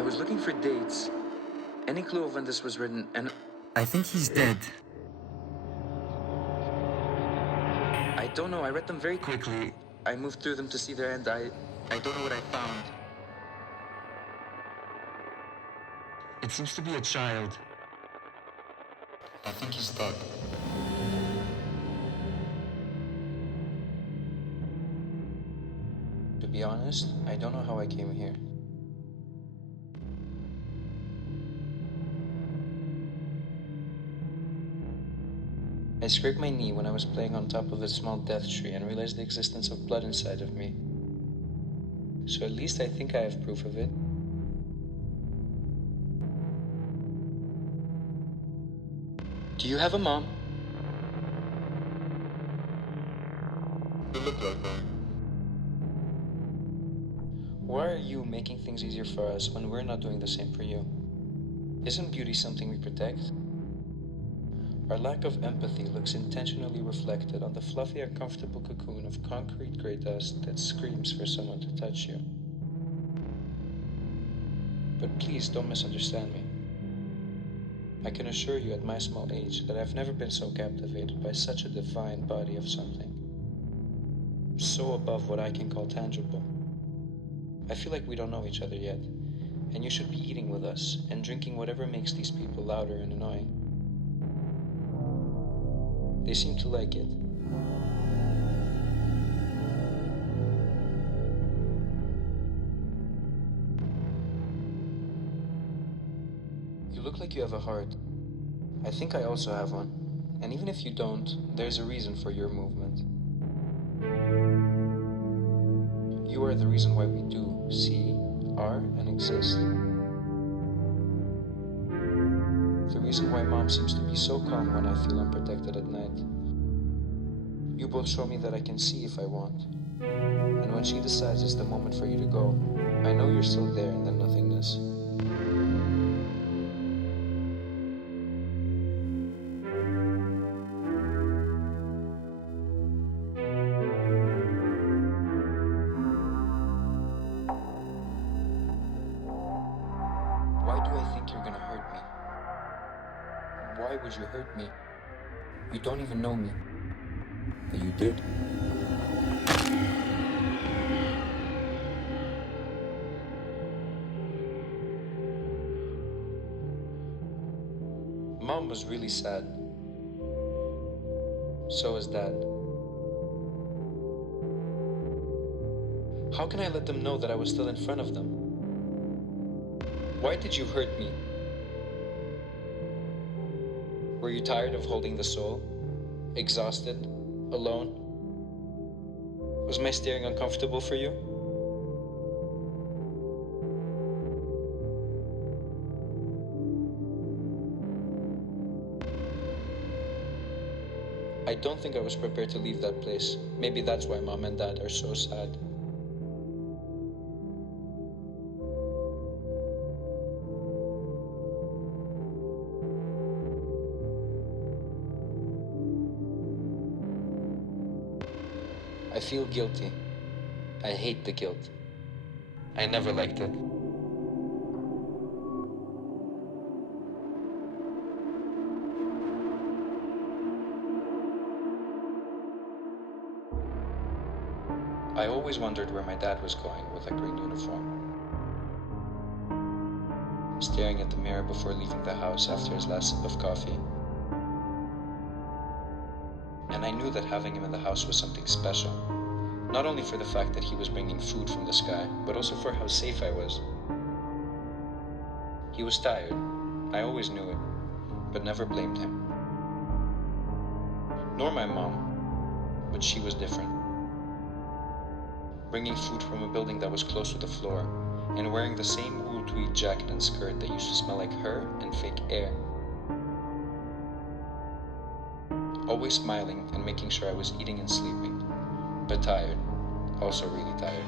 I was looking for dates, any clue of when this was written, and I think he's dead. I don't know, I read them very quickly. I moved through them to see their end. I don't know what I found. It seems to be a child. I think he's dead. To be honest, I don't know how I came here. I scraped my knee when I was playing on top of a small death tree and realized the existence of blood inside of me. So at least I think I have proof of it. Do you have a mom? You look like one. Why are you making things easier for us when we're not doing the same for you? Isn't beauty something we protect? Our lack of empathy looks intentionally reflected on the fluffy and comfortable cocoon of concrete gray dust that screams for someone to touch you. But please don't misunderstand me. I can assure you at my small age that I've never been so captivated by such a divine body of something. So above what I can call tangible. I feel like we don't know each other yet, and you should be eating with us and drinking whatever makes these people louder and annoying. They seem to like it. You look like you have a heart. I think I also have one. And even if you don't, there's a reason for your movement. You are the reason why we do, see, are, and exist. The reason why Mom seems to be so calm when I feel unprotected at night. You both show me that I can see if I want. And when she decides it's the moment for you to go, I know you're still there in the nothingness. Why do I think you're gonna hurt me? Why would you hurt me? You don't even know me. But you did. Mom was really sad. So is Dad. How can I let them know that I was still in front of them? Why did you hurt me? Were you tired of holding the soul? Exhausted? Alone? Was my staring uncomfortable for you? I don't think I was prepared to leave that place. Maybe that's why Mom and Dad are so sad. I feel guilty. I hate the guilt. I never liked it. I always wondered where my dad was going with a green uniform. Staring at the mirror before leaving the house after his last sip of coffee. And I knew that having him in the house was something special. Not only for the fact that he was bringing food from the sky, but also for how safe I was. He was tired. I always knew it, but never blamed him. Nor my mom, but she was different. Bringing food from a building that was close to the floor, and wearing the same wool tweed jacket and skirt that used to smell like her and fake air. Always smiling and making sure I was eating and sleeping, but tired, also really tired.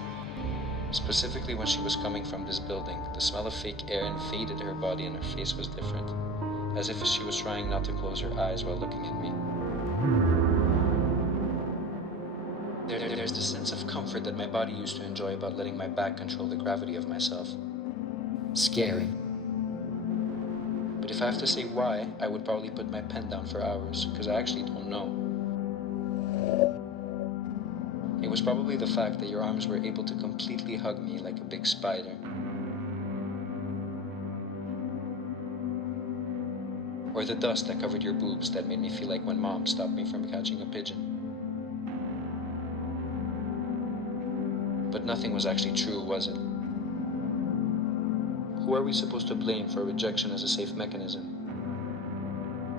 Specifically when she was coming from this building, the smell of fake air invaded her body and her face was different, as if she was trying not to close her eyes while looking at me. There's the sense of comfort that my body used to enjoy about letting my back control the gravity of myself. Scary. But if I have to say why, I would probably put my pen down for hours, because I actually don't know. It was probably the fact that your arms were able to completely hug me like a big spider. Or the dust that covered your boobs that made me feel like when Mom stopped me from catching a pigeon. But nothing was actually true, was it? Who are we supposed to blame for rejection as a safe mechanism?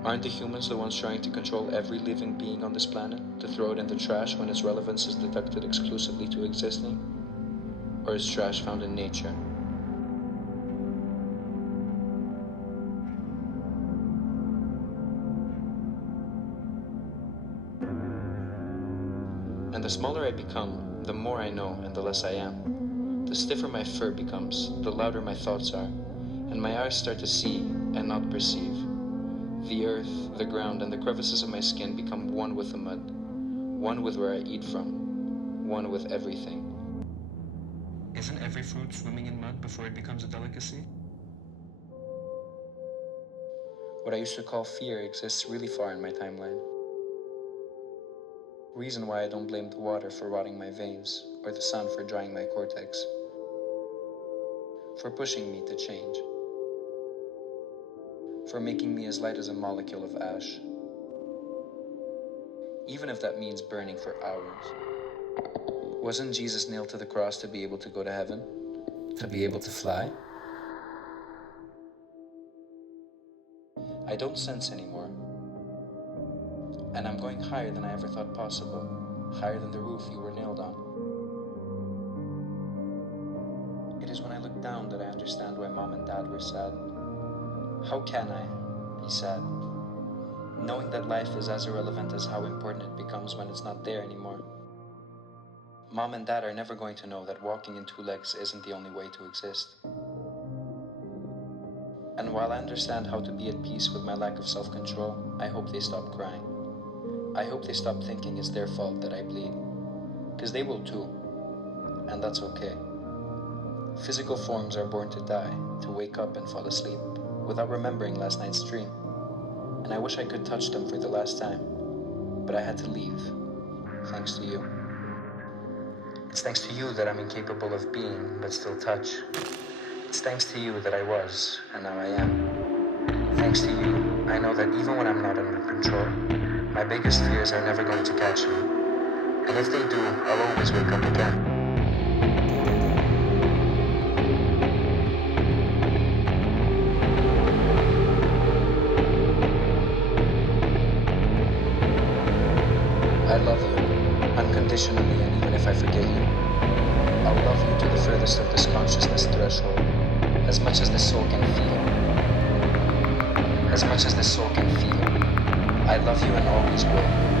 Aren't the humans the ones trying to control every living being on this planet, to throw it in the trash when its relevance is deducted exclusively to existing? Or is trash found in nature? And the smaller I become, the more I know and the less I am. The stiffer my fur becomes, the louder my thoughts are, and my eyes start to see and not perceive. The earth, the ground, and the crevices of my skin become one with the mud, one with where I eat from, one with everything. Isn't every fruit swimming in mud before it becomes a delicacy? What I used to call fear exists really far in my timeline. Reason why I don't blame the water for rotting my veins, or the sun for drying my cortex, for pushing me to change, for making me as light as a molecule of ash, even if that means burning for hours. Wasn't Jesus nailed to the cross to be able to go to heaven? To be able to fly? I don't sense anymore. And I'm going higher than I ever thought possible, higher than the roof you were nailed on. It is when I look down that I understand why Mom and Dad were sad. How can I be sad, knowing that life is as irrelevant as how important it becomes when it's not there anymore? Mom and Dad are never going to know that walking in two legs isn't the only way to exist. And while I understand how to be at peace with my lack of self-control, I hope they stop crying. I hope they stop thinking it's their fault that I bleed. Because they will too. And that's okay. Physical forms are born to die, to wake up and fall asleep, without remembering last night's dream. And I wish I could touch them for the last time. But I had to leave. Thanks to you. It's thanks to you that I'm incapable of being, but still touch. It's thanks to you that I was, and now I am. Thanks to you, I know that even when I'm not under control, my biggest fears are never going to catch me. And if they do, I'll always wake up again. I love you, unconditionally, and even if I forget you, I'll love you to the furthest of this consciousness threshold, as much as the soul can feel. As much as the soul can feel. I love you and always will.